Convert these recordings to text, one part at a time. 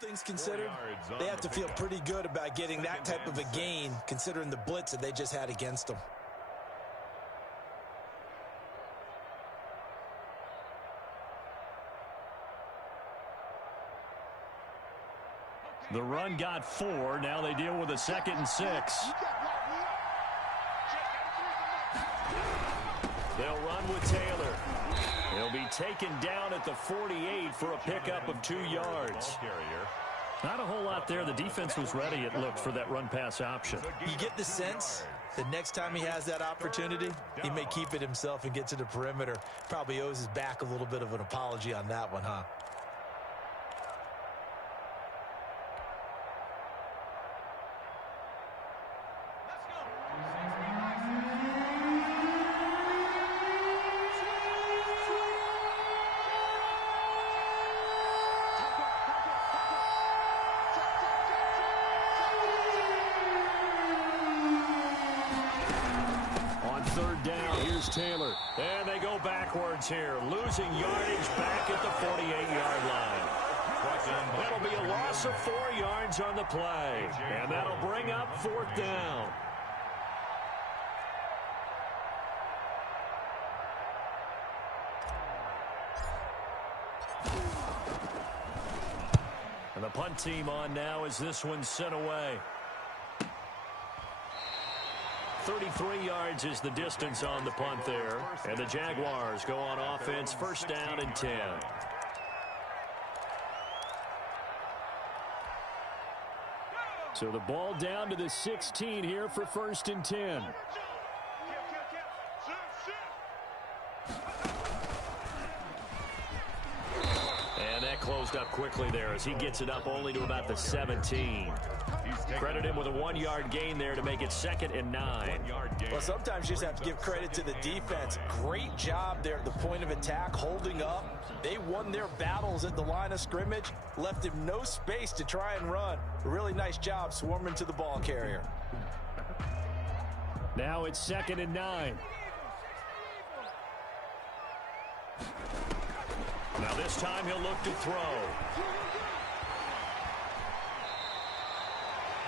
things considered, they have to feel pretty good about getting that type of a gain, considering the blitz that they just had against them. The run got 4. Now they deal with a 2nd and 6. They'll run with Taylor. He'll be taken down at the 48 for a pickup of 2 yards. Not a whole lot there. The defense was ready, it looked, for that run-pass option. You get the sense that next time he has that opportunity, he may keep it himself and get to the perimeter. Probably owes his back a little bit of an apology on that one, huh? Taylor, and they go backwards here, losing yardage back at the 48-yard line. That'll be a loss of 4 yards on the play, and that'll bring up 4th down. And the punt team on now as this one's sent away. 33 yards is the distance on the punt there. And the Jaguars go on offense, 1st down and 10. So the ball down to the 16 here for 1st and 10. And that closed up quickly there as he gets it up only to about the 17. Credit him with a 1-yard gain there to make it 2nd and 9. Well, sometimes you just have to give credit to the defense. Great job there at the point of attack, holding up. They won their battles at the line of scrimmage, left him no space to try and run. A really nice job swarming to the ball carrier. Now it's 2nd and 9. Now this time he'll look to throw.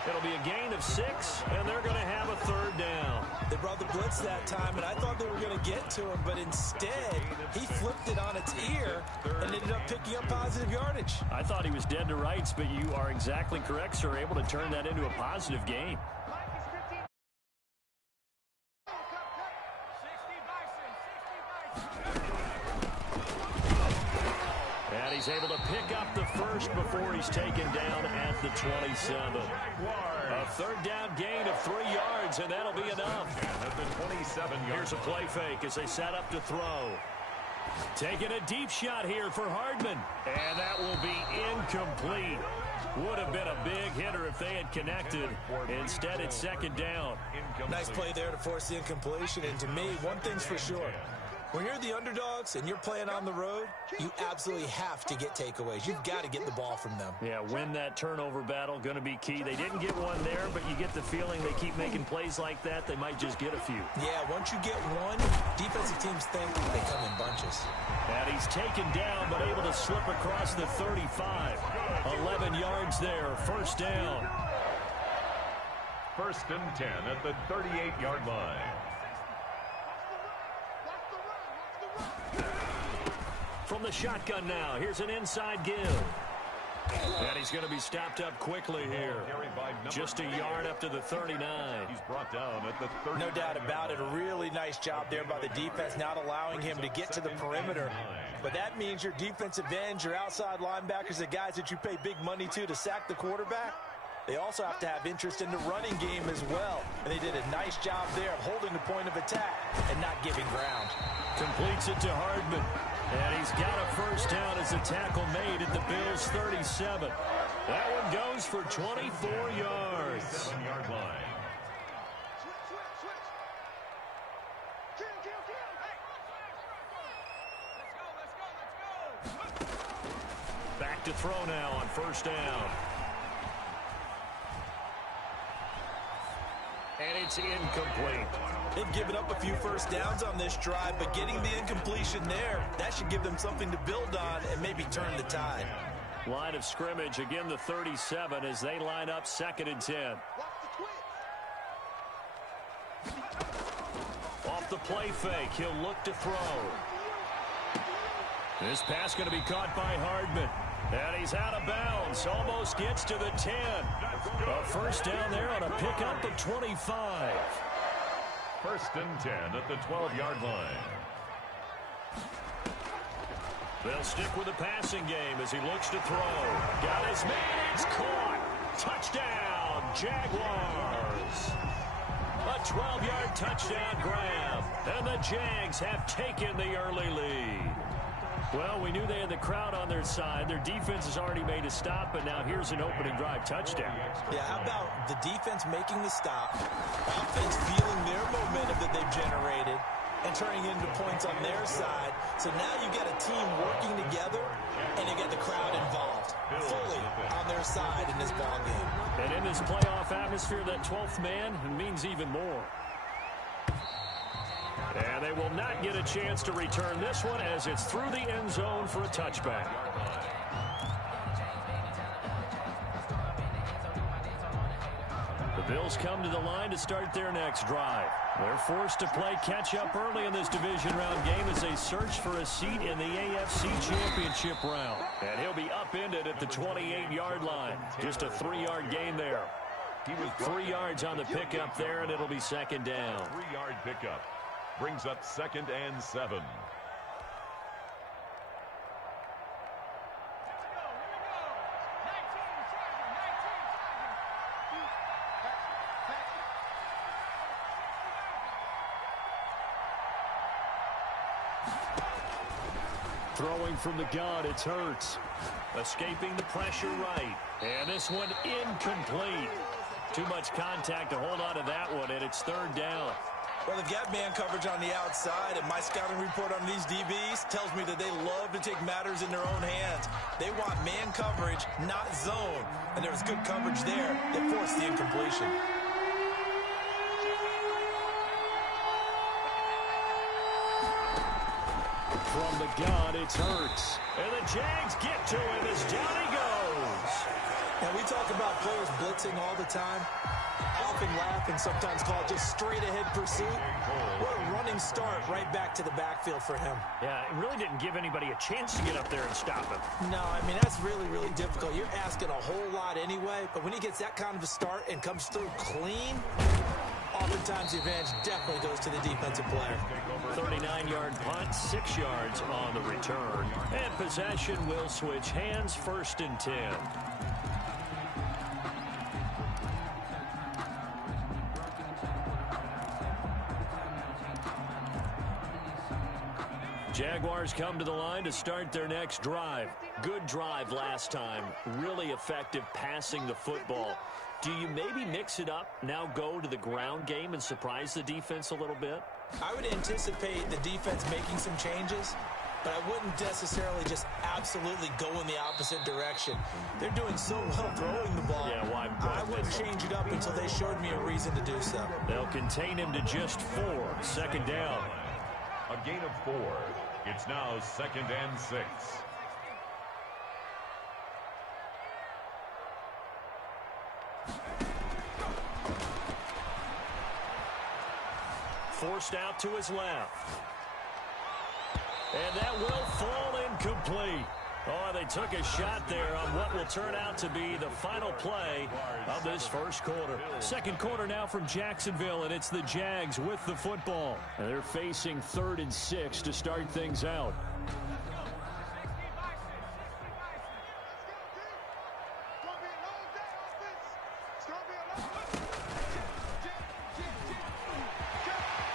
It'll be a gain of 6, and they're going to have a 3rd down. They brought the blitz that time, and I thought they were going to get to him, but instead, he flipped it on its ear and ended up picking up positive yardage. I thought he was dead to rights, but you are exactly correct, sir. Able to turn that into a positive gain. And he's able to pick up the 1st before he's taken down at the 27. A 3rd down gain of 3 yards, and that'll be enough. Here's a play fake as they set up to throw. Taking a deep shot here for Hardman. And that will be incomplete. Would have been a big hitter if they had connected. Instead, it's 2nd down. Nice play there to force the incompletion. And to me, one thing's for sure. When you're the underdogs and you're playing on the road, you absolutely have to get takeaways. You've got to get the ball from them. Yeah, win that turnover battle, going to be key. They didn't get one there, but you get the feeling they keep making plays like that, they might just get a few. Yeah, once you get one, defensive teams think they come in bunches. And he's taken down, but able to slip across the 35. 11 yards there, 1st down. 1st and 10 at the 38-yard line. From the shotgun now, here's an inside give. And he's going to be stopped up quickly here. Just a yard up to the 39. He's brought down at the 39. No doubt about it. A really nice job there by the defense, not allowing him to get to the perimeter. But that means your defensive ends, your outside linebackers, the guys that you pay big money to sack the quarterback, they also have to have interest in the running game as well. And they did a nice job there of holding the point of attack and not giving ground. Completes it to Hardman. And he's got a 1st down as a tackle made at the Bills' 37. That one goes for 24 yards. 7-yard line. Back to throw now on 1st down. And it's incomplete. They've given up a few 1st downs on this drive, but getting the incompletion there, that should give them something to build on and maybe turn the tide. line of scrimmage. Again, the 37 as they line up 2nd and 10. Off the play fake, he'll look to throw. This pass going to be caught by Hardman. And he's out of bounds. Almost gets to the 10. A first down there on a pickup of 25. 1st and 10 at the 12-yard line. They'll stick with the passing game as he looks to throw. Got his man. It's caught. Touchdown, Jaguars. A 12-yard touchdown grab. And the Jags have taken the early lead. Well, we knew they had the crowd on their side. Their defense has already made a stop, but now here's an opening drive touchdown. Yeah, how about the defense making the stop, offense feeling their momentum that they've generated, and turning into points on their side. So now you get a team working together, and you get the crowd involved fully on their side in this ballgame. And in this playoff atmosphere, that 12th man means even more. And they will not get a chance to return this one as it's through the end zone for a touchback. The Bills come to the line to start their next drive. They're forced to play catch-up early in this division round game as they search for a seat in the AFC Championship round. And he'll be upended at the 28-yard line. Just a 3-yard gain there. He was 3 yards on the pickup there, and it'll be 2nd down. 3-yard pickup. Brings up 2nd and 7. Throwing from the gun, it's Hurts. Escaping the pressure right. And this one incomplete. Too much contact to hold on to that one, and it's 3rd down. Well, they've got man coverage on the outside, and my scouting report on these DBs tells me that they love to take matters in their own hands. They want man coverage, not zone. And there was good coverage there that forced the incompletion. From the gun, it's Hurts. And the Jags get to him as down he goes. Now, we talk about players blitzing all the time. I often laugh and sometimes call it just straight-ahead pursuit. What a running start right back to the backfield for him. Yeah, it really didn't give anybody a chance to get up there and stop him. No, I mean, that's really, really difficult. You're asking a whole lot anyway, but when he gets that kind of a start and comes through clean, oftentimes the advantage definitely goes to the defensive player. 39-yard punt, 6 yards on the return. And possession will switch hands, 1st and 10. Jaguars come to the line to start their next drive. Good drive last time. Really effective passing the football. Do you maybe mix it up, now go to the ground game and surprise the defense a little bit? I would anticipate the defense making some changes, but I wouldn't necessarily just absolutely go in the opposite direction. They're doing so well throwing the ball. Yeah, why? I wouldn't change it up until they showed me a reason to do so. They'll contain him to just 4. 2nd down. A gain of 4. It's now 2nd and 6. Forced out to his left. And that will fall incomplete. Oh, they took a shot there on what will turn out to be the final play of this first quarter. 2nd quarter now from Jacksonville, and it's the Jags with the football. And they're facing 3rd and 6 to start things out.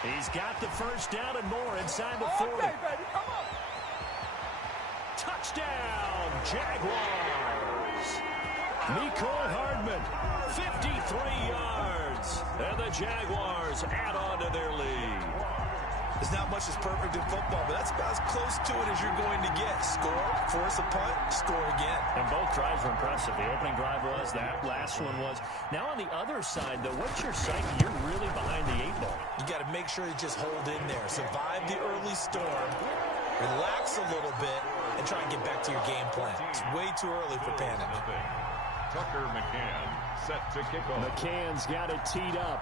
He's got the first down and more inside the 40. Touchdown, Jaguars. Mecole Hardman, 53 yards. And the Jaguars add on to their lead. There's not much that's perfect in football, but that's about as close to it as you're going to get. Score, force a punt, score again. And both drives were impressive. The opening drive was, that last one was. Now on the other side, though, what's your psyche? You're really behind the 8 ball. You got to make sure you just hold in there. Survive the early storm, relax a little bit, and try and get back to your game plan. It's way too early for panic. Tucker McCann set to kick off. McCann's got it teed up.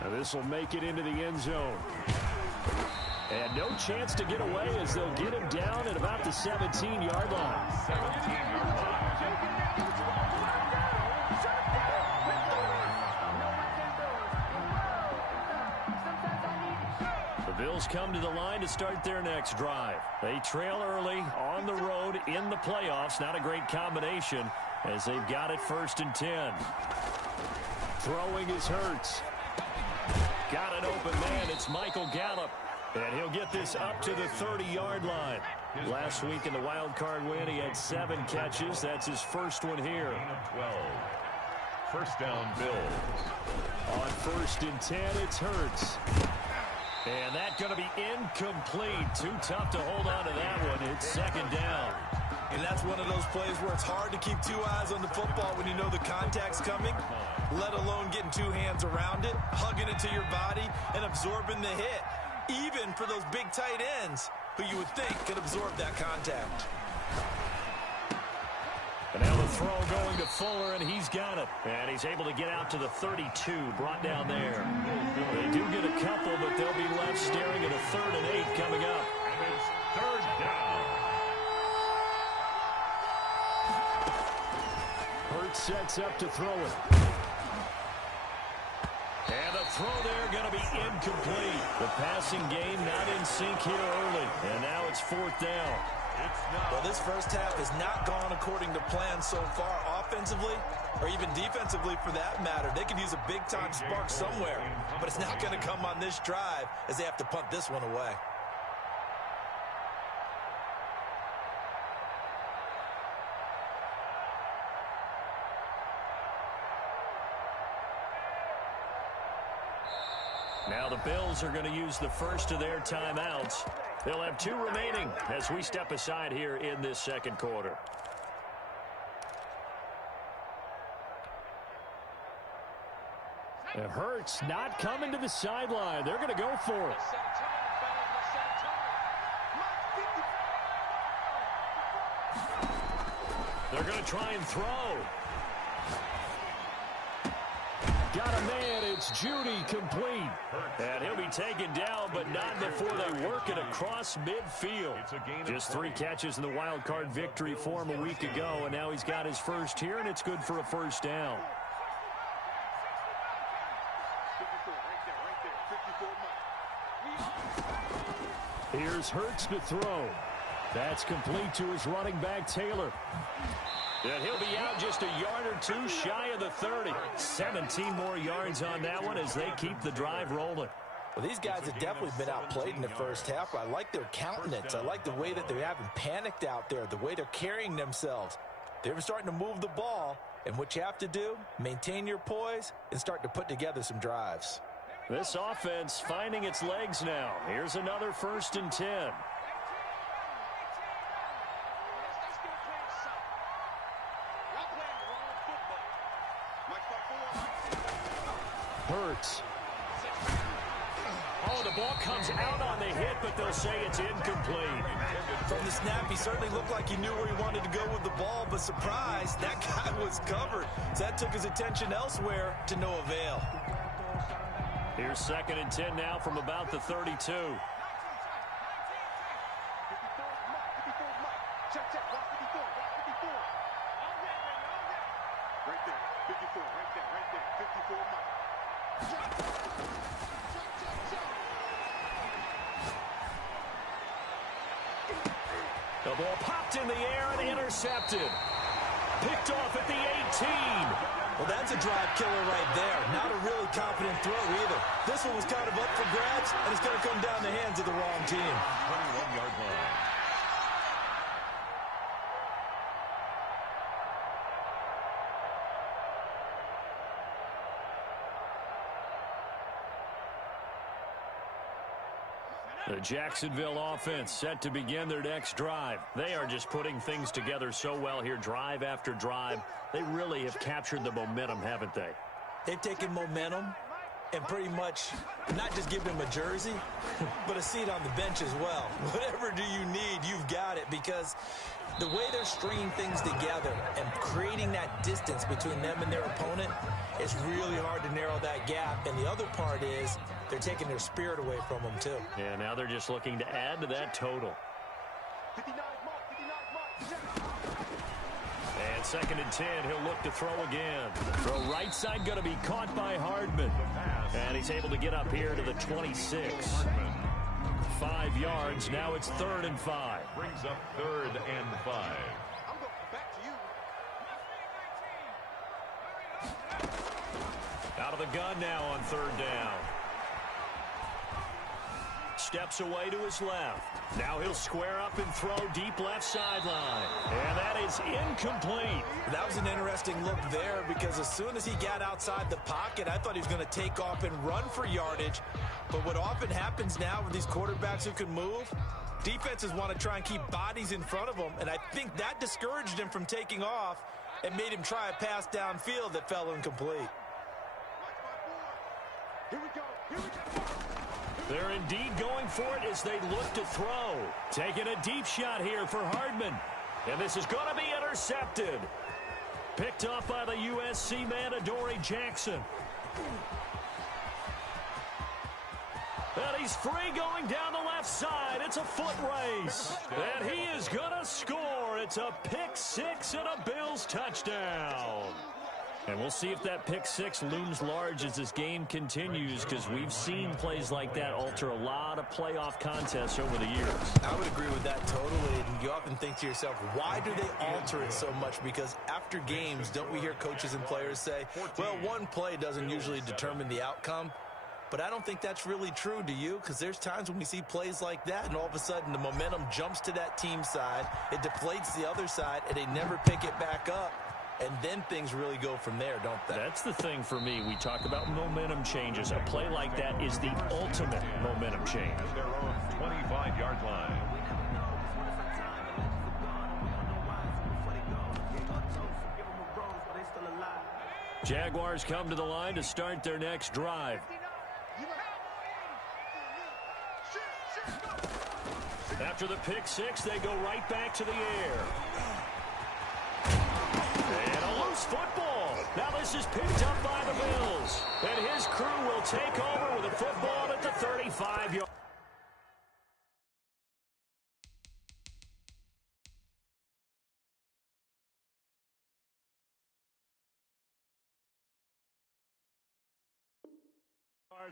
Now this will make it into the end zone. And no chance to get away as they'll get him down at about the 17-yard line. 17-yard line. The Bills come to the line to start their next drive. They trail early on the road in the playoffs. Not a great combination as they've got it 1st and 10. Throwing is Hurts. Got an open man. It's Michael Gallup. And he'll get this up to the 30-yard line. Last week in the wild card win, he had 7 catches. That's his first one here. 12. First down, Bills. On 1st and 10, it's Hurts. And that's going to be incomplete. Too tough to hold on to that one. It's 2nd down. And that's one of those plays where it's hard to keep 2 eyes on the football when you know the contact's coming, let alone getting 2 hands around it, hugging it to your body, and absorbing the hit. Even for those big tight ends who you would think could absorb that contact. And now the throw going to Fuller, and he's got it. And he's able to get out to the 32, brought down there. They do get a couple, but they'll be left staring at a 3rd and 8 coming up. And it's 3rd down. Hurts sets up to throw it. And the throw there going to be incomplete. The passing game not in sync here early. And now it's 4th down. Well, this first half has not gone according to plan so far offensively or even defensively for that matter. They could use a big-time spark somewhere, but it's not going to come on this drive as they have to punt this one away. Now the Bills are going to use the first of their timeouts. They'll have 2 remaining as we step aside here in this 2nd quarter. And Hurts not coming to the sideline. They're going to go for it. They're going to try and throw. Got a man, it's Judy, complete. And he'll be taken down, but not before they work it across midfield. Just 3 catches in the wild card victory for him a week ago, and now he's got his first here, and it's good for a 1st down. Here's Hurts to throw. That's complete to his running back, Taylor. And he'll be out just a yard or 2 shy of the 30. 17 more yards on that one as they keep the drive rolling. Well, these guys have definitely been outplayed in the first half. I like their countenance. I like the way that they haven't panicked out there, the way they're carrying themselves. They're starting to move the ball, and what you have to do, maintain your poise and start to put together some drives. This offense finding its legs now. Here's another 1st and 10. Hurts. Oh, the ball comes out on the hit, but they'll say it's incomplete. From the snap, he certainly looked like he knew where he wanted to go with the ball, but surprise, that guy was covered. So that took his attention elsewhere to no avail. Here's 2nd and 10 now from about the 32. The ball popped in the air and intercepted. Picked off at the 18. Well, that's a drive killer right there. Not a really confident throw either. This one was kind of up for grabs, and it's going to come down the hands of the wrong team. 21-yard line. The Jacksonville offense set to begin their next drive. They are just putting things together so well here, drive after drive. They really have captured the momentum, haven't they? They've taken momentum, and pretty much not just give him a jersey, but a seat on the bench as well. Whatever do you need, you've got it, because the way they're stringing things together and creating that distance between them and their opponent, it's really hard to narrow that gap. And the other part is they're taking their spirit away from them, too. Yeah, now they're just looking to add to that total. And 2nd and 10, he'll look to throw again. Throw right side going to be caught by Hardman. And he's able to get up here to the 26. 5 yards. Now it's 3rd and 5. Brings up 3rd and 5. Out of the gun now on 3rd down. Steps away to his left. Now he'll square up and throw deep left sideline. And that is incomplete. That was an interesting look there, because as soon as he got outside the pocket, I thought he was going to take off and run for yardage. But what often happens now with these quarterbacks who can move, defenses want to try and keep bodies in front of them, and I think that discouraged him from taking off and made him try a pass downfield that fell incomplete. Here we go. Here we go. They're indeed going for it as they look to throw. Taking a deep shot here for Hardman. And this is going to be intercepted. Picked up by the USC man, Adoree Jackson. And he's free going down the left side. It's a foot race. And he is going to score. It's a pick six and a Bills touchdown. And we'll see if that pick six looms large as this game continues, because we've seen plays like that alter a lot of playoff contests over the years. I would agree with that totally. And you often think to yourself, why do they alter it so much? Because after games, don't we hear coaches and players say, well, one play doesn't usually determine the outcome? But I don't think that's really true, do you? Because there's times when we see plays like that, and all of a sudden the momentum jumps to that team side, it deflates the other side, and they never pick it back up. And then things really go from there, don't they? That's the thing for me. We talk about momentum changes. A play like that is the ultimate momentum change. At their own 25-yard line. Jaguars come to the line to start their next drive. After the pick six, they go right back to the air. And a loose football. Now this is picked up by the Bills. And his crew will take over with a football at the 35-yard.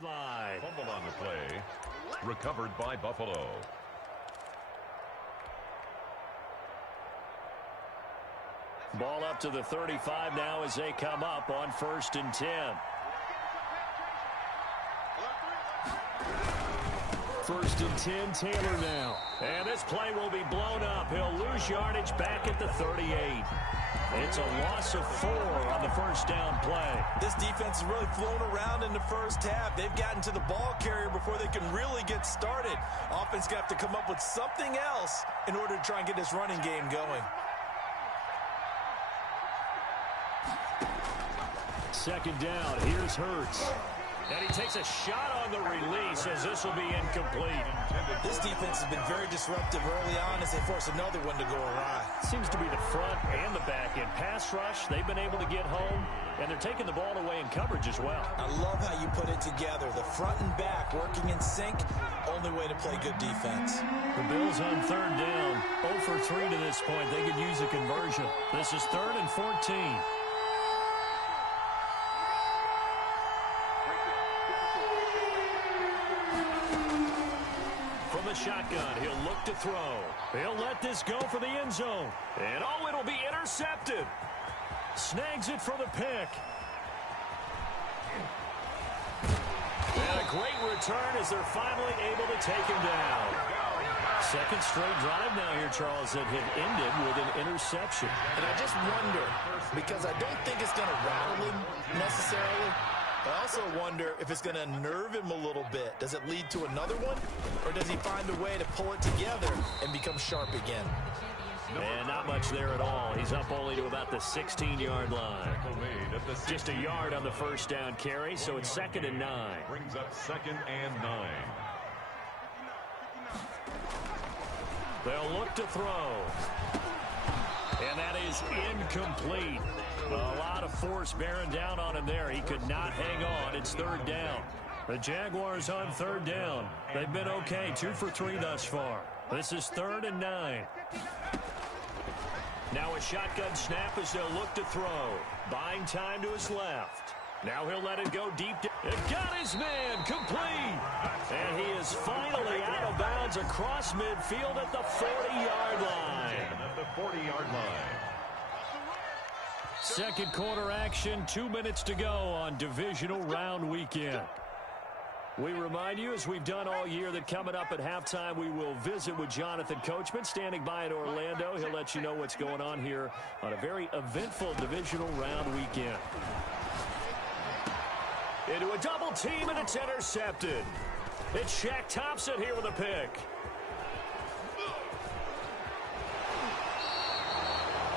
Line. Fumble on the play. Recovered by Buffalo. Ball up to the 35 now as they come up on 1st and 10. 1st and 10, Taylor now. And this play will be blown up. He'll lose yardage back at the 38. It's a loss of 4 on the first down play. This defense has really flown around in the first half. They've gotten to the ball carrier before they can really get started. Offense going to have to come up with something else in order to try and get this running game going. 2nd down, here's Hurts. And he takes a shot on the release as this will be incomplete. This defense has been very disruptive early on as they force another one to go awry. Seems to be the front and the back end. Pass rush, they've been able to get home, and they're taking the ball away in coverage as well. I love how you put it together. The front and back working in sync, only way to play good defense. The Bills on 3rd down, 0 for 3 to this point. They could use a conversion. This is 3rd and 14. Shotgun, he'll look to throw. He'll let this go for the end zone. And oh, it'll be intercepted. Snags it for the pick. And a great return as they're finally able to take him down. 2nd straight drive now here, Charles, that had ended with an interception. And I just wonder, because I don't think it's going to rattle him necessarily, I also wonder if it's going to nerve him a little bit. Does it lead to another one? Or does he find a way to pull it together and become sharp again? And not much there at all. He's up only to about the 16-yard line. Just a yard on the first down carry, so it's 2nd and 9. Brings up 2nd and 9. They'll look to throw. And that is incomplete. A lot of force bearing down on him there. He could not hang on. It's 3rd down. The Jaguars on 3rd down. They've been okay, 2 for 3 thus far. This is 3rd and 9. Now a shotgun snap as they'll look to throw. Buying time to his left. Now he'll let it go deep. It got his man complete. And he is finally out of bounds across midfield at the 40-yard line. At the 40-yard line. Second quarter action, 2 minutes to go on divisional round weekend. We remind you, as we've done all year, that coming up at halftime, we will visit with Jonathan Coachman, standing by in Orlando. He'll let you know what's going on here on a very eventful divisional round weekend. Into a double team, and it's intercepted. It's Shaq Thompson here with a pick.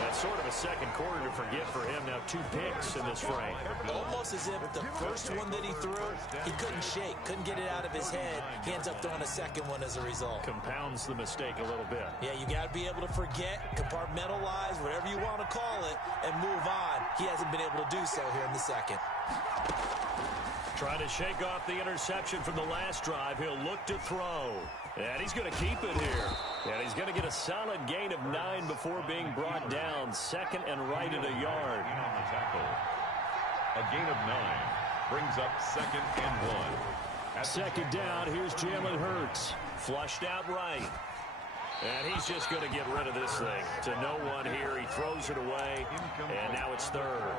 That's sort of a second quarter to forget for him. Now 2 picks in this frame. Almost as if the first one that he threw, he couldn't shake, couldn't get it out of his head. He ends up throwing a second one as a result. Compounds the mistake a little bit. Yeah, you got to be able to forget, compartmentalize, whatever you want to call it, and move on. He hasn't been able to do so here in the second. Trying to shake off the interception from the last drive. He'll look to throw. And he's going to keep it here. And he's going to get a solid gain of 9 before being brought down. 2nd and right at a yard. On the tackle. A gain of 9 brings up 2nd and 1. Second down, here's Jalen Hurts. Flushed out right. And he's just going to get rid of this thing. To no one here. He throws it away. And now it's 3rd.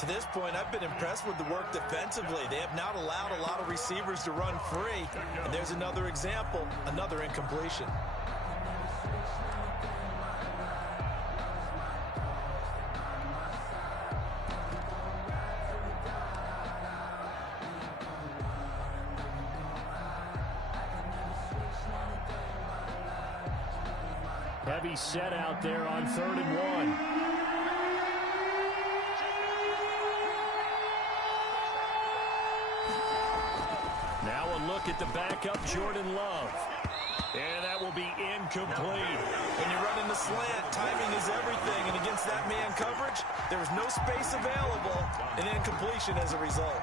To this point, I've been impressed with the work defensively. They have not allowed a lot of receivers to run free. And there's another example, another incompletion. Heavy set out there on 3rd and 1. Now a look at the backup, Jordan Love. And that will be incomplete. When you're running the slant, timing is everything. And against that man coverage, there was no space available. An incompletion as a result.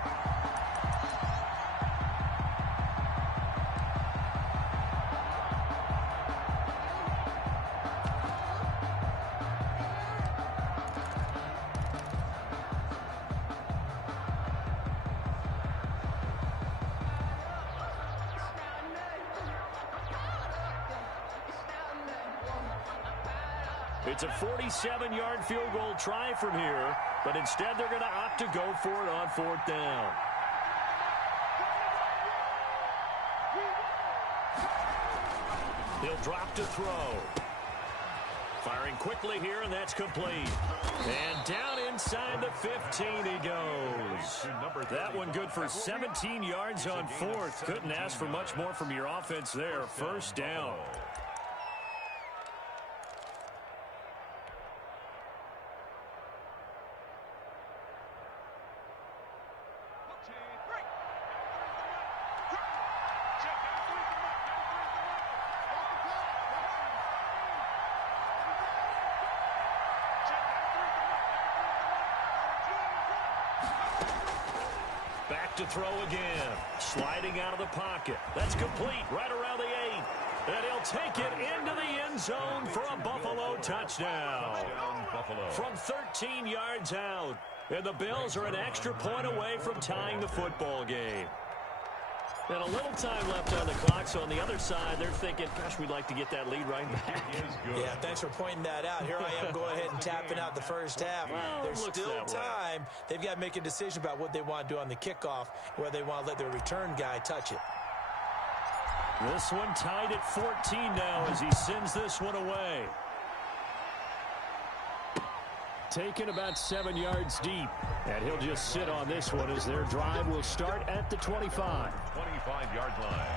It's a 47-yard field goal try from here, but instead they're going to opt to go for it on 4th down. He'll drop to throw. Firing quickly here, and that's complete. And down inside the 15 he goes. That one good for 17 yards on 4th. Couldn't ask for much more from your offense there. 1st down. Back to throw again. Sliding out of the pocket. That's complete right around the 8. And he'll take it into the end zone for a Buffalo touchdown. From 13 yards out. And the Bills are an extra point away from tying the football game. And a little time left on the clock, so on the other side, they're thinking, gosh, we'd like to get that lead right back. Yeah, thanks for pointing that out. Here I am going ahead and tapping out the first half. Well, there's still time. They've got to make a decision about what they want to do on the kickoff, whether they want to let their return guy touch it. This one tied at 14 now as he sends this one away. Taken about 7 yards deep. And he'll just sit on this one as their drive will start at the 25. 25-yard line.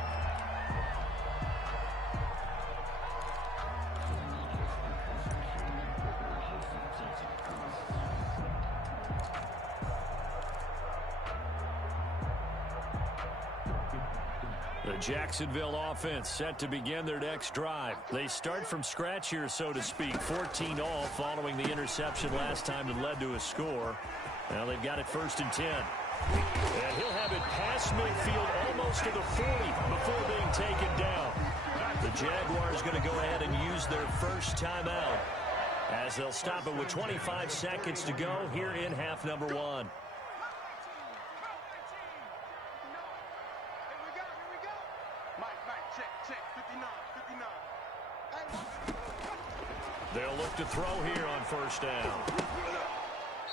The Jacksonville offense set to begin their next drive. They start from scratch here, so to speak. 14 all following the interception last time that led to a score. Now they've got it 1st and 10. And he'll have it past midfield almost to the 40 before being taken down. The Jaguars going to go ahead and use their first timeout as they'll stop it with 25 seconds to go here in half number 1. They'll look to throw here on 1st down.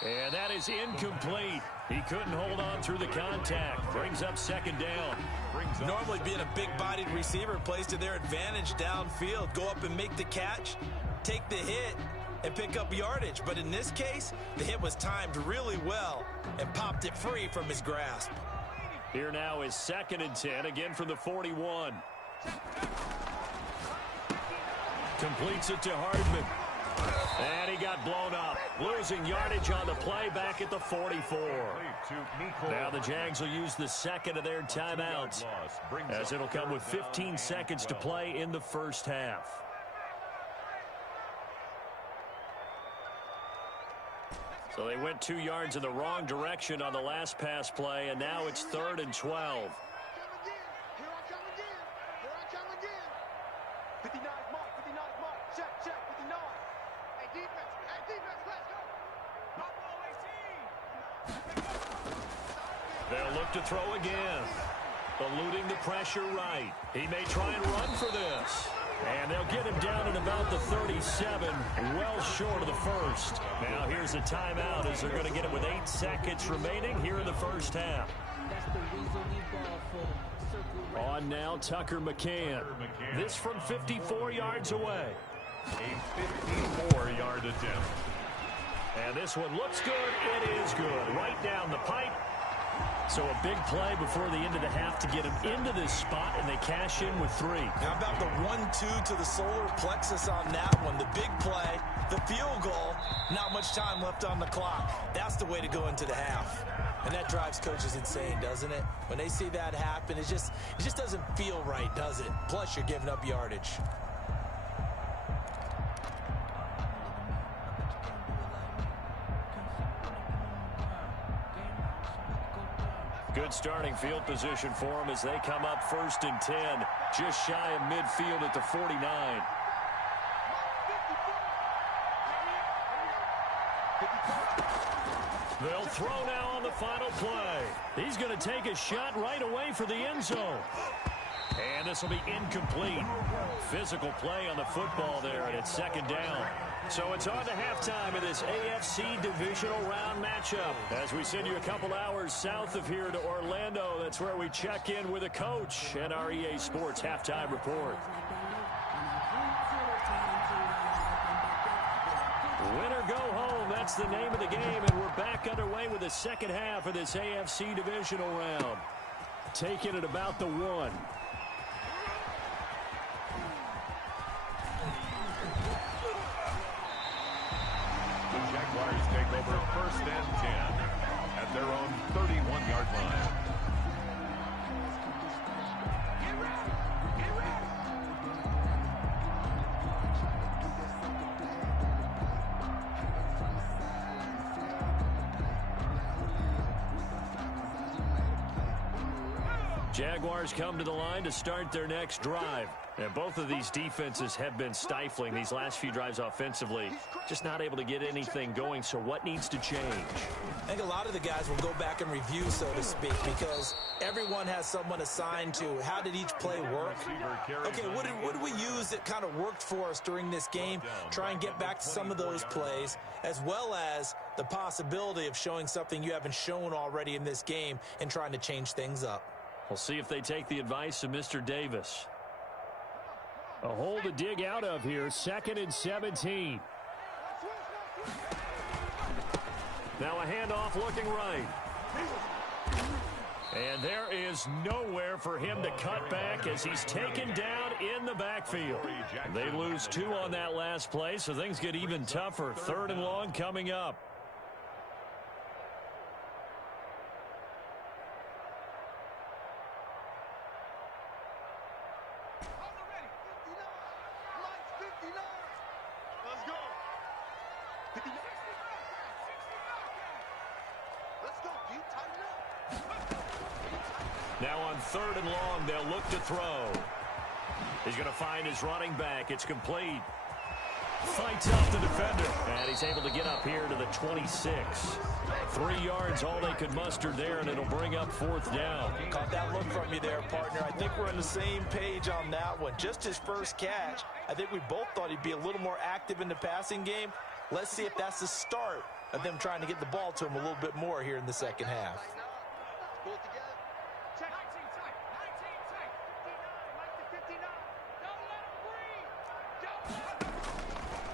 And that is incomplete. He couldn't hold on through the contact. Brings up 2nd down. Normally being a big-bodied receiver plays to their advantage downfield. Go up and make the catch, take the hit, and pick up yardage. But in this case, the hit was timed really well and popped it free from his grasp. Here now is 2nd and 10, again from the 41. Completes it to Hardman. And he got blown up. Losing yardage on the play back at the 44. Now the Jags will use the 2nd of their timeouts, as it'll come with 15 seconds to play in the 1st half. So they went 2 yards in the wrong direction on the last pass play, and now it's 3rd and 12. 59 mark, 59 mark, check, 59. Hey, defense, let's go. They'll look to throw again. Eluding the pressure right. He may try and run for this. And they'll get him down at about the 37, well short of the 1st. Now here's a timeout as they're going to get it with 8 seconds remaining here in the 1st half. On now, Tucker McCann. This from 54 yards away. A 54-yard attempt. And this one looks good. It is good. Right down the pipe. So a big play before the end of the half to get him into this spot, and they cash in with 3. How about the 1-2 to the solar plexus on that one? The big play, the field goal, not much time left on the clock. That's the way to go into the half. And that drives coaches insane, doesn't it? When they see that happen, it just doesn't feel right, does it? Plus, you're giving up yardage. Good starting field position for them as they come up 1st and 10, just shy of midfield at the 49. They'll throw now on the final play. He's going to take a shot right away for the end zone. And this will be incomplete. Physical play on the football there, and it's 2nd down. So it's on to halftime of this AFC divisional round matchup. As we send you a couple hours south of here to Orlando, that's where we check in with a coach and our EA Sports halftime report. Win or go home, that's the name of the game, and we're back underway with the 2nd half of this AFC divisional round. Taking it about the 1. Jaguars take over 1st and 10 at their own 31-yard line. Jaguars come to the line to start their next drive. And both of these defenses have been stifling these last few drives offensively. Just not able to get anything going, so what needs to change? I think a lot of the guys will go back and review, so to speak, because everyone has someone assigned to how did each play work. Okay, what did we use that kind of worked for us during this game? Try and get back to some of those plays, as well as the possibility of showing something you haven't shown already in this game and trying to change things up. We'll see if they take the advice of Mr. Davis. A hole to dig out of here, 2nd and 17. Now a handoff looking right. And there is nowhere for him to cut back as he's taken down in the backfield. They lose 2 on that last play, so things get even tougher. 3rd and long coming up. Now on 3rd and long, they'll look to throw. He's going to find his running back. It's complete. Fights off the defender. And he's able to get up here to the 26. 3 yards, all they could muster there, and it'll bring up 4th down. Caught that look from you there, partner. I think we're on the same page on that one. Just his first catch. I think we both thought he'd be a little more active in the passing game. Let's see if that's the start of them trying to get the ball to him a little bit more here in the second half.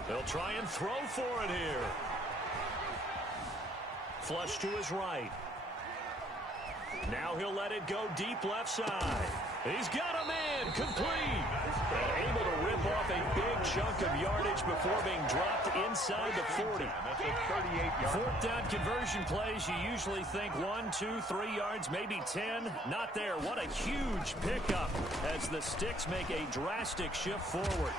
They'll try and throw for it here. Flush to his right. Now he'll let it go deep left side. He's got a man, complete. And able to rip off a big chunk of yardage before being dropped inside the 40. 4th down conversion plays, you usually think 1, 2, 3 yards, maybe 10. Not there. What a huge pickup as the Sticks make a drastic shift forward.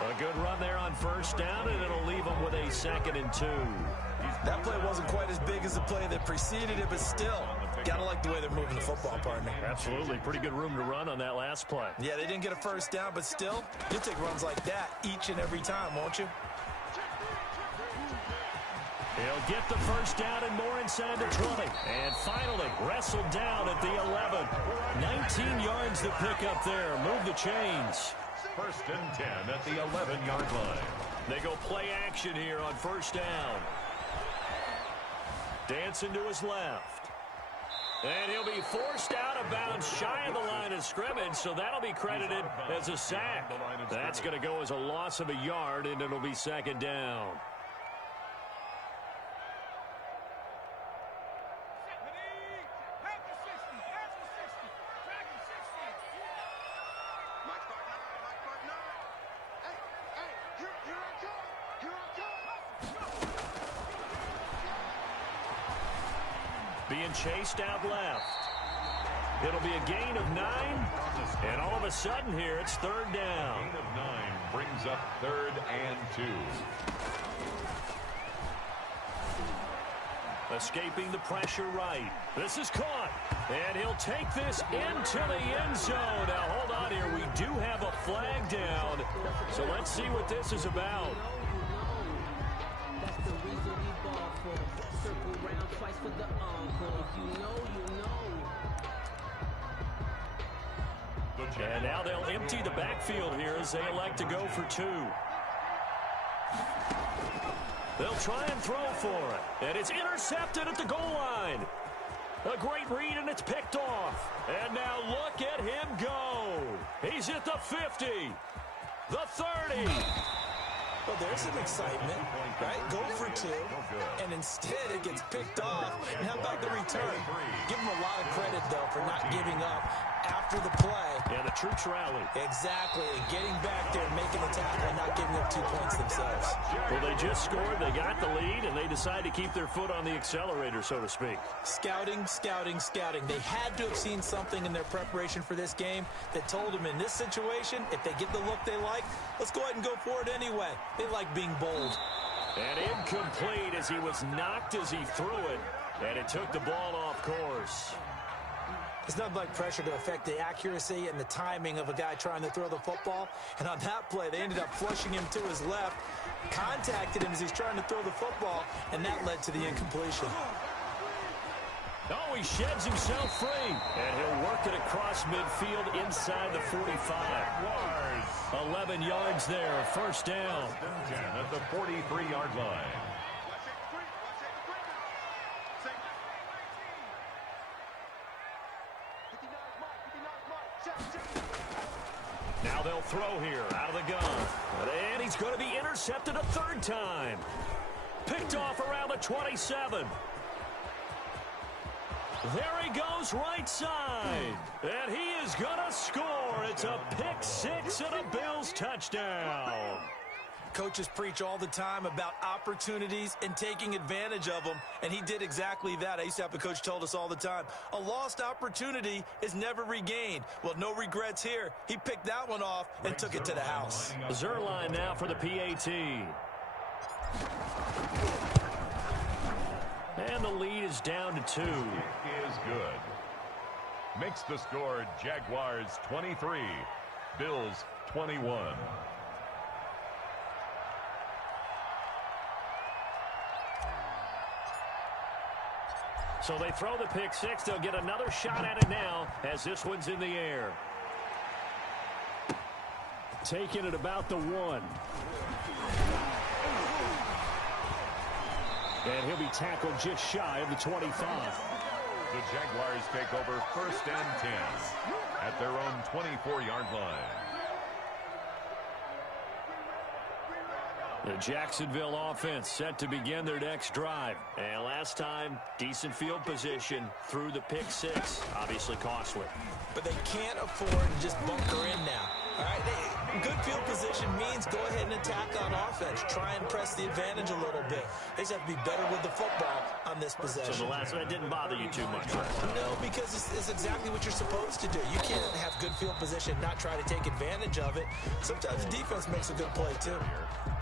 A good run there on 1st down, and it'll leave them with a 2nd and 2. That play wasn't quite as big as the play that preceded it, but still, gotta like the way they're moving the football, partner. Absolutely. Pretty good room to run on that last play. Yeah, they didn't get a 1st down, but still, you'll take runs like that each and every time, won't you? He'll get the 1st down and more inside the 20. And finally, wrestled down at the 11. 19 yards to pick up there. Move the chains. 1st and 10 at the 11-yard line. They go play action here on 1st down. Dancing to his left. And he'll be forced out of bounds shy of the line of scrimmage, so that'll be credited as a sack. That's going to go as a loss of a yard, and it'll be 2nd down. Being chased out left. It'll be a gain of 9. And all of a sudden here, it's 3rd down. Gain of 9 brings up 3rd and 2. Escaping the pressure right. This is caught. And he'll take this into the end zone. Now, hold on here. We do have a flag down. So let's see what this is about. That's the reason we ball for. Circle round twice for the encore. You know, you know. And now they'll empty the backfield here as they elect to go for 2. They'll try and throw for it. And it's intercepted at the goal line. A great read, and it's picked off. And now look at him go. He's at the 50, the 30. Well, there's some excitement, right? Go for 2, and instead it gets picked off. And how about the return? Give them a lot of credit, though, for not giving up after the play. Yeah, the troops rally. Exactly, and getting back there and making the tackle and not giving up 2 points themselves. Well, they just scored, they got the lead, and they decide to keep their foot on the accelerator, so to speak. Scouting, scouting, scouting. They had to have seen something in their preparation for this game that told them in this situation, if they get the look they like, let's go ahead and go for it anyway. They like being bold. And incomplete as he was knocked as he threw it, and it took the ball off course. It's nothing like pressure to affect the accuracy and the timing of a guy trying to throw the football. And on that play, they ended up flushing him to his left, contacted him as he's trying to throw the football, and that led to the incompletion. Oh, he sheds himself free. And he'll work it across midfield inside the 45. 11 yards there, 1st down. 10 at the 43-yard line. Now they'll throw here out of the gun. And he's going to be intercepted a 3rd time. Picked off around the 27. There he goes right side. And he is going to score. It's a pick 6 and a Bills touchdown. Coaches preach all the time about opportunities and taking advantage of them, and he did exactly that. I used to have a coach told us all the time, a lost opportunity is never regained. Well, no regrets here. He picked that one off and took it to the house. Zerline now for the PAT. And the lead is down to 2. It is good. Makes the score Jaguars 23, Bills 21. So they throw the pick six. They'll get another shot at it now as this one's in the air. Taking it about the 1. And he'll be tackled just shy of the 25. The Jaguars take over 1st and 10 at their own 24-yard line. The Jacksonville offense set to begin their next drive. And last time, decent field position through the pick six. Obviously costly. But they can't afford to just bunker in now. All right, good field position means go ahead and attack on offense. Try and press the advantage a little bit. They just have to be better with the football on this possession. So the last one didn't bother you too much. No, because it's exactly what you're supposed to do. You can't have good field position and not try to take advantage of it. Sometimes the defense makes a good play, too.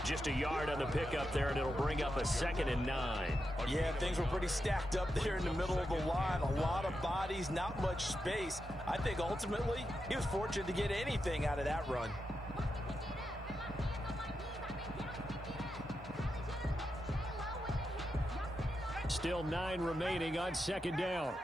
Just a yard on the pickup there, and it'll bring up a 2nd and 9. Yeah, things were pretty stacked up there in the middle of the line. A lot of bodies, not much space. I think ultimately he was fortunate to get anything out of that run. Still 9 remaining on 2nd down.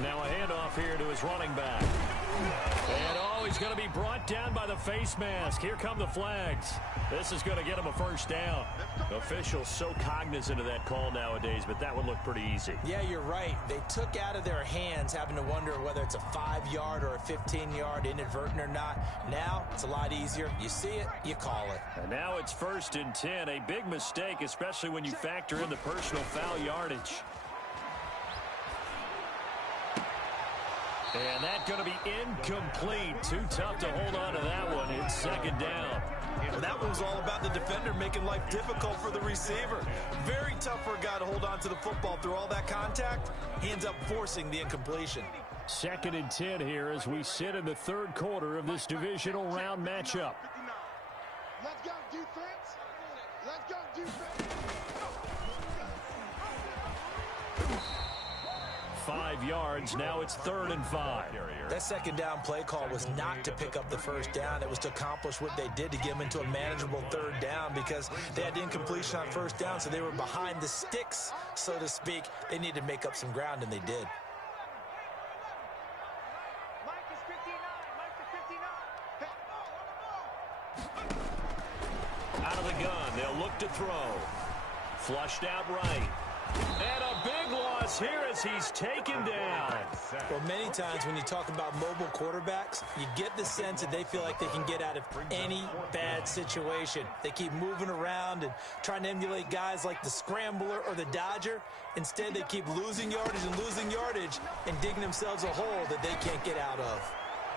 Now a handoff here to his running back. And he's going to be brought down by the face mask. Here come the flags. This is going to get him a 1st down. Officials so cognizant of that call nowadays, but that would look pretty easy. Yeah, you're right. They took out of their hands having to wonder whether it's a 5-yard or a 15-yard, inadvertent or not. Now it's a lot easier. You see it, you call it. And now it's 1st and 10. A big mistake, especially when you factor in the personal foul yardage. And that's going to be incomplete. Too tough to hold on to that one. It's 2nd down. Well, that one was all about the defender making life difficult for the receiver. Very tough for a guy to hold on to the football through all that contact. He ends up forcing the incompletion. 2nd and 10 here as we sit in the 3rd quarter of this divisional round matchup. Let's go, defense. Let's go, defense. 5 yards. Now it's 3rd and 5. That 2nd down play call was not to pick up the 1st down. It was to accomplish what they did to get them into a manageable 3rd down because they had the incompletion on 1st down, so they were behind the sticks, so to speak. They needed to make up some ground, and they did. Mike is 59. Mike is 59. Out of the gun. They'll look to throw. Flushed out right. And a big loss here as he's taken down. Well, many times when you talk about mobile quarterbacks, you get the sense that they feel like they can get out of any bad situation. They keep moving around and trying to emulate guys like the scrambler or the dodger. Instead, they keep losing yardage and digging themselves a hole that they can't get out of.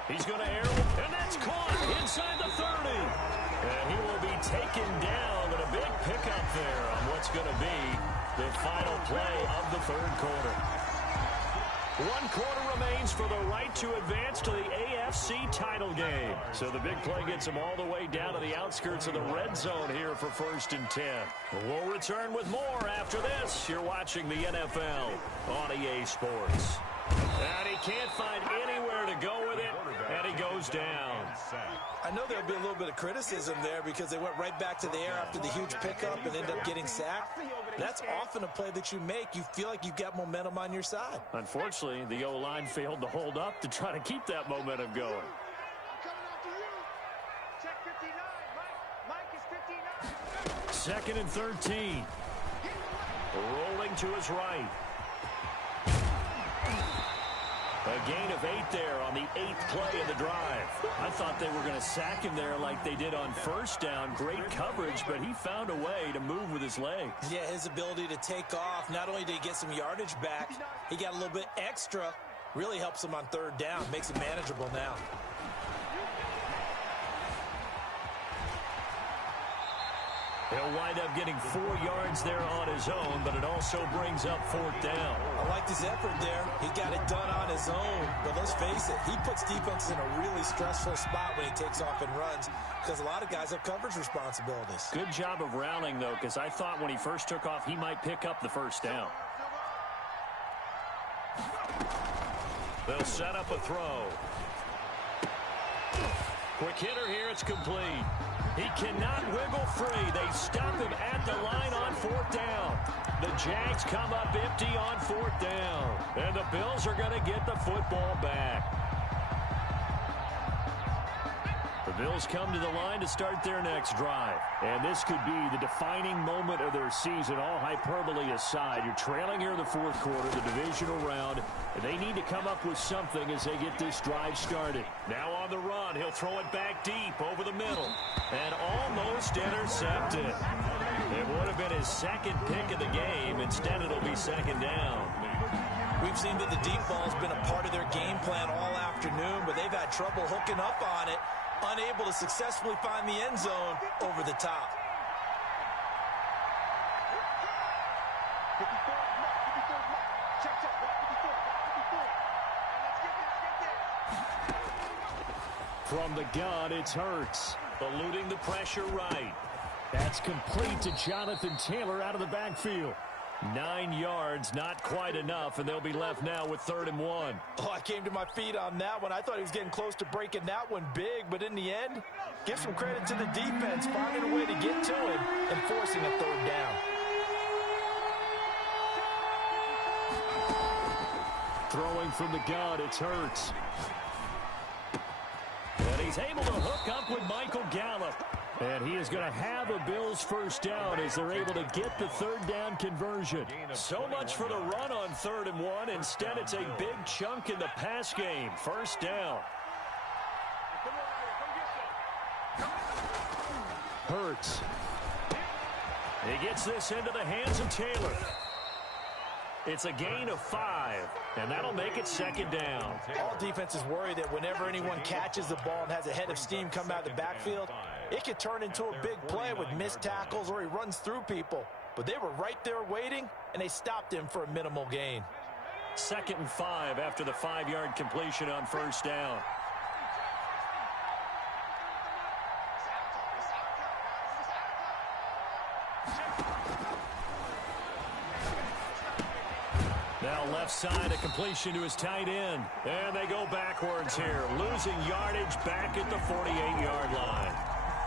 He's going to air it, and that's caught inside the 30. And he will be taken down, and a big pickup there on what's going to be the final play of the 3rd quarter. 1 quarter remains for the right to advance to the AFC title game. So the big play gets him all the way down to the outskirts of the red zone here for 1st and 10. We'll return with more after this. You're watching the NFL on EA Sports. And he can't find anywhere to go with it, and he goes down. I know there'll be a little bit of criticism there because they went right back to the air after the huge pickup and ended up getting sacked. That's often a play that you make. You feel like you've got momentum on your side. Unfortunately, the O-line failed to hold up to try to keep that momentum going. I'm coming after you. Check 59. Mike is 59. 2nd and 13. Rolling to his right. A gain of 8 there on the 8th play of the drive. I thought they were going to sack him there like they did on 1st down. Great coverage, but he found a way to move with his legs. Yeah, his ability to take off, not only did he get some yardage back, he got a little bit extra. Really helps him on 3rd down, makes it manageable now. He'll wind up getting 4 yards there on his own, but it also brings up 4th down. I liked his effort there. He got it done on his own. But let's face it, he puts defenses in a really stressful spot when he takes off and runs because a lot of guys have coverage responsibilities. Good job of rallying, though, because I thought when he first took off, he might pick up the 1st down. They'll set up a throw. Quick hitter here. It's complete. He cannot wiggle free. They stop him at the line on 4th down. The Jags come up empty on 4th down. And the Bills are going to get the football back. The Bills come to the line to start their next drive. And this could be the defining moment of their season, all hyperbole aside. You're trailing here in the 4th quarter, the divisional round, and they need to come up with something as they get this drive started. Now on the run, he'll throw it back deep over the middle and almost intercepted. It would have been his 2nd pick of the game. Instead, it'll be 2nd down. We've seen that the deep ball's been a part of their game plan all afternoon, but they've had trouble hooking up on it. Unable to successfully find the end zone over the top. From the gun, it's Hurts, eluding the pressure right. That's complete to Jonathan Taylor out of the backfield. 9 yards, not quite enough, and they'll be left now with 3rd and 1. Oh, I came to my feet on that one. I thought he was getting close to breaking that one big, but in the end, give some credit to the defense, finding a way to get to him and forcing a 3rd down. Throwing from the gun, it's Hurts. And he's able to hook up with Michael Gallup. And he is going to have a Bills 1st down as they're able to get the 3rd down conversion. So much for the run on 3rd and 1. Instead, it's a big chunk in the pass game. 1st down. Hurts. He gets this into the hands of Taylor. It's a gain of 5, and that'll make it 2nd down. All defenses worry that whenever anyone catches the ball and has a head of steam come out of the backfield, it could turn into a big play with missed tackles or he runs through people. But they were right there waiting, and they stopped him for a minimal gain. 2nd and 5 after the 5-yard completion on 1st down. Now left side, a completion to his tight end. And they go backwards here, losing yardage back at the 48-yard line.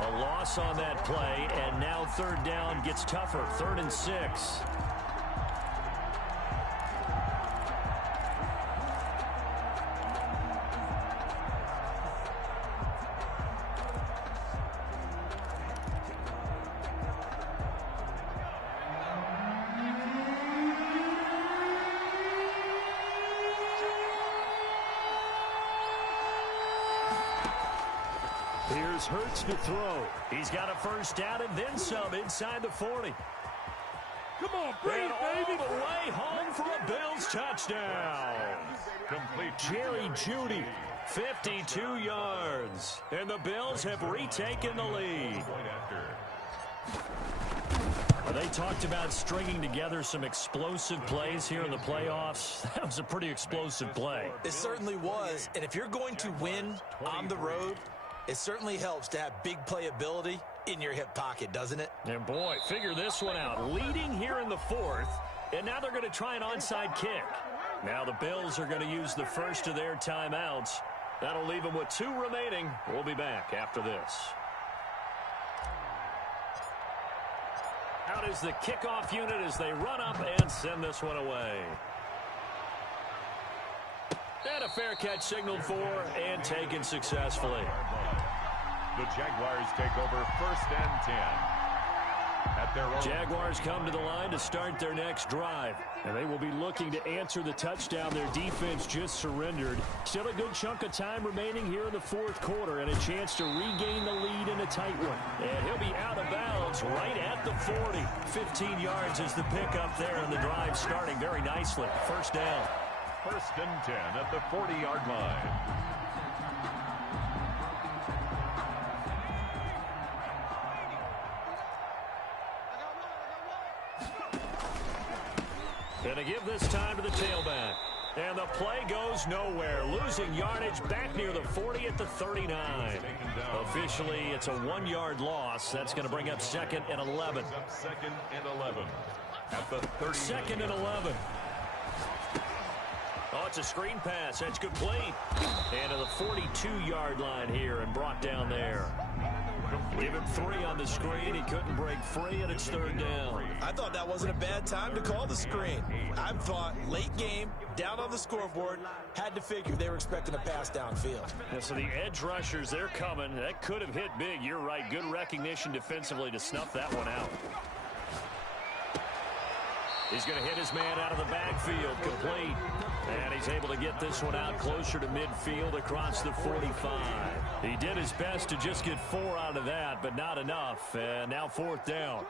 A loss on that play, and now 3rd down gets tougher, 3rd and 6. Here's Hurts to throw. He's got a 1st down and then some inside the 40. Come on, bring it, baby. All the way home for a Bills touchdown. Complete. Jerry Jeudy, 52 yards. And the Bills have retaken the lead. They talked about stringing together some explosive plays here in the playoffs. That was a pretty explosive play. It certainly was. And if you're going to win on the road, it certainly helps to have big playability in your hip pocket, doesn't it? And boy, figure this one out. Leading here in the 4th, and now they're going to try an onside kick. Now the Bills are going to use the first of their timeouts. That'll leave them with 2 remaining. We'll be back after this. Out is the kickoff unit as they run up and send this one away. And a fair catch signaled for and taken successfully. The Jaguars take over 1st and 10. At their own. Jaguars come to the line to start their next drive. And they will be looking to answer the touchdown their defense just surrendered. Still a good chunk of time remaining here in the 4th quarter and a chance to regain the lead in a tight one. And he'll be out of bounds right at the 40. 15 yards is the pickup there, and the drive starting very nicely. 1st down. 1st and 10 at the 40-yard line. And to give this time to the tailback. And the play goes nowhere. Losing yardage back near the 40 at the 39. Officially, it's a 1-yard loss. That's going to bring up 2nd and 11. Second and 11. At the 30. 2nd and 11. Oh, it's a screen pass. That's complete. And to the 42-yard line here and brought down there. Give him 3 on the screen. He couldn't break free, and it's 3rd down. I thought that wasn't a bad time to call the screen. I thought late game, down on the scoreboard, had to figure they were expecting a pass downfield. Yeah, so the edge rushers, they're coming. That could have hit big. You're right. Good recognition defensively to snuff that one out. He's going to hit his man out of the backfield, complete. And he's able to get this one out closer to midfield across the 45. He did his best to just get 4 out of that, but not enough. And now 4th down.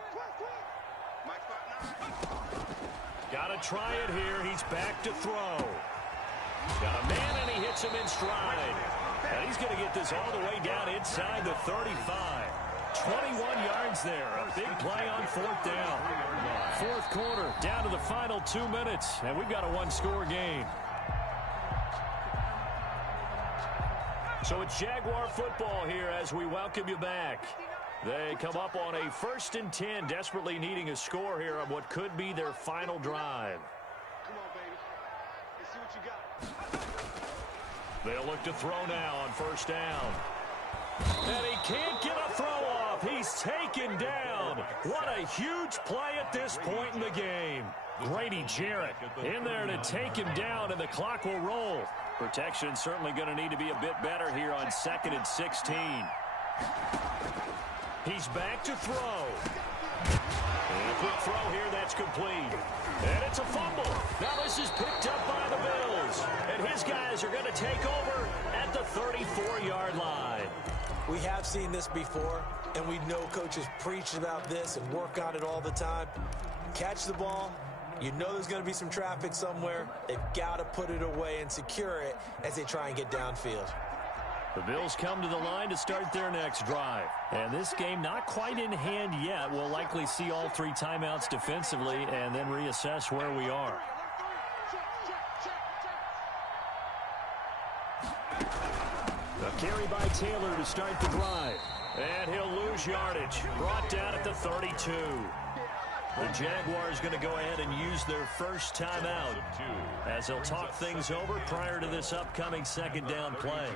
Got to try it here. He's back to throw. Got a man, and he hits him in stride. And he's going to get this all the way down inside the 35. 21 yards there. A big play on 4th down. 4th quarter, down to the final 2 minutes, and we've got a 1-score game. So it's Jaguar football here as we welcome you back. They come up on a 1st and 10, desperately needing a score here on what could be their final drive. Come on, baby. Let's see what you got. They'll look to throw now on 1st down. And he can't get a throw off. He's taken down. What a huge play at this point in the game. Grady Jarrett in there to take him down, and the clock will roll. Protection certainly going to need to be a bit better here on 2nd and 16. He's back to throw. And a quick throw here, that's complete. And it's a fumble. Now this is picked up by the Bills. And his guys are going to take over at the 34-yard line. We have seen this before, and we know coaches preach about this and work on it all the time. Catch the ball. You know there's going to be some traffic somewhere. They've got to put it away and secure it as they try and get downfield. The Bills come to the line to start their next drive. And this game not quite in hand yet. We'll likely see all 3 timeouts defensively and then reassess where we are. A carry by Taylor to start the drive. And he'll lose yardage. Brought down at the 32. The Jaguars going to go ahead and use their first timeout as they'll talk things over prior to this upcoming 2nd down play.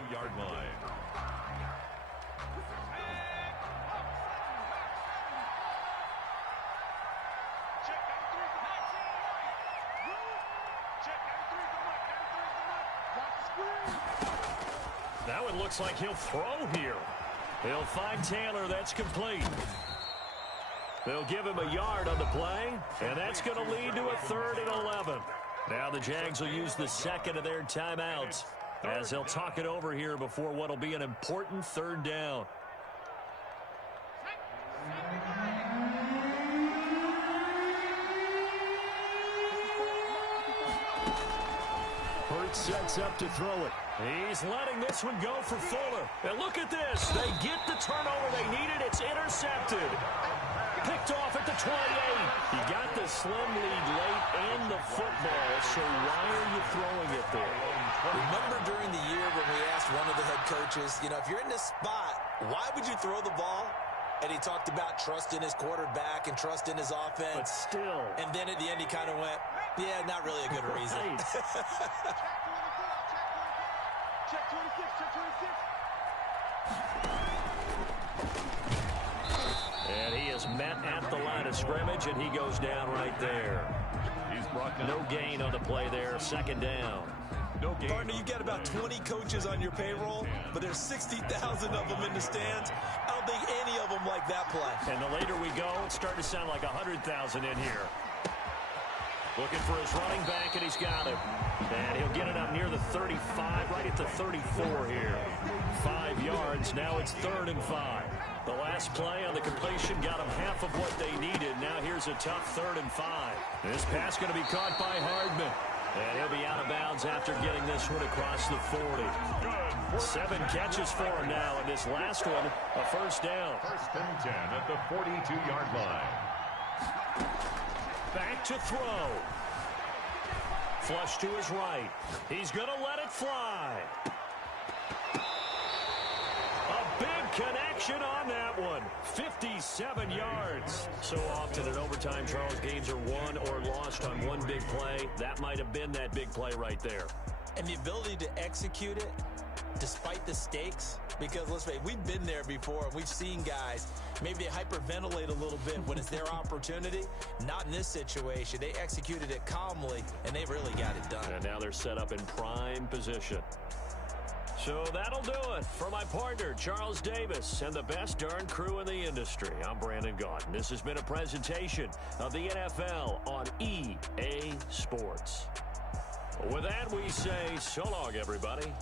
Now it looks like he'll throw here. He'll find Taylor. That's complete. They'll give him a yard on the play, and that's going to lead to a 3rd and 11. Now the Jags will use the 2nd of their timeouts as they'll talk it over here before what will be an important 3rd down. Hurts sets up to throw it. He's letting this one go for Fuller. And look at this. They get the turnover they needed. It's intercepted. Picked off at the 28. He got the slim lead late and the football, so why are you throwing it there? Remember during the year when we asked one of the head coaches, you know, if you're in this spot, why would you throw the ball? And he talked about trust in his quarterback and trust in his offense. But still. And then at the end he kind of went, yeah, not really a good reason. Check 26, check 26. And he is met at the line of scrimmage, and he goes down right there. He's brought down. No gain on the play there, 2nd down. No gain. Partner, you got about 20 coaches on your payroll, but there's 60,000 of them in the stands. I don't think any of them like that play. And the later we go, it's starting to sound like 100,000 in here. Looking for his running back, and he's got him. And he'll get it up near the 35, right at the 34 here. 5 yards. Now it's 3rd and 5. The last play on the completion got them half of what they needed. Now here's a tough 3rd and 5. This pass going to be caught by Hardman. And he'll be out of bounds after getting this one across the 40. 7 catches for him now, and this last one, a 1st down. 1st and 10 at the 42-yard line. Back to throw. Flush to his right. He's going to let it fly. A big connection on that one. 57 yards. So often in overtime, Charles, games are won or lost on one big play. That might have been that big play right there. And the ability to execute it despite the stakes, because let's face it, we've been there before. We've seen guys, maybe they hyperventilate a little bit when it's their opportunity. Not in this situation. They executed it calmly, and they really got it done. And now they're set up in prime position. So that'll do it for my partner, Charles Davis, and the best darn crew in the industry. I'm Brandon Gaudin. This has been a presentation of the NFL on EA Sports. With that, we say so long, everybody.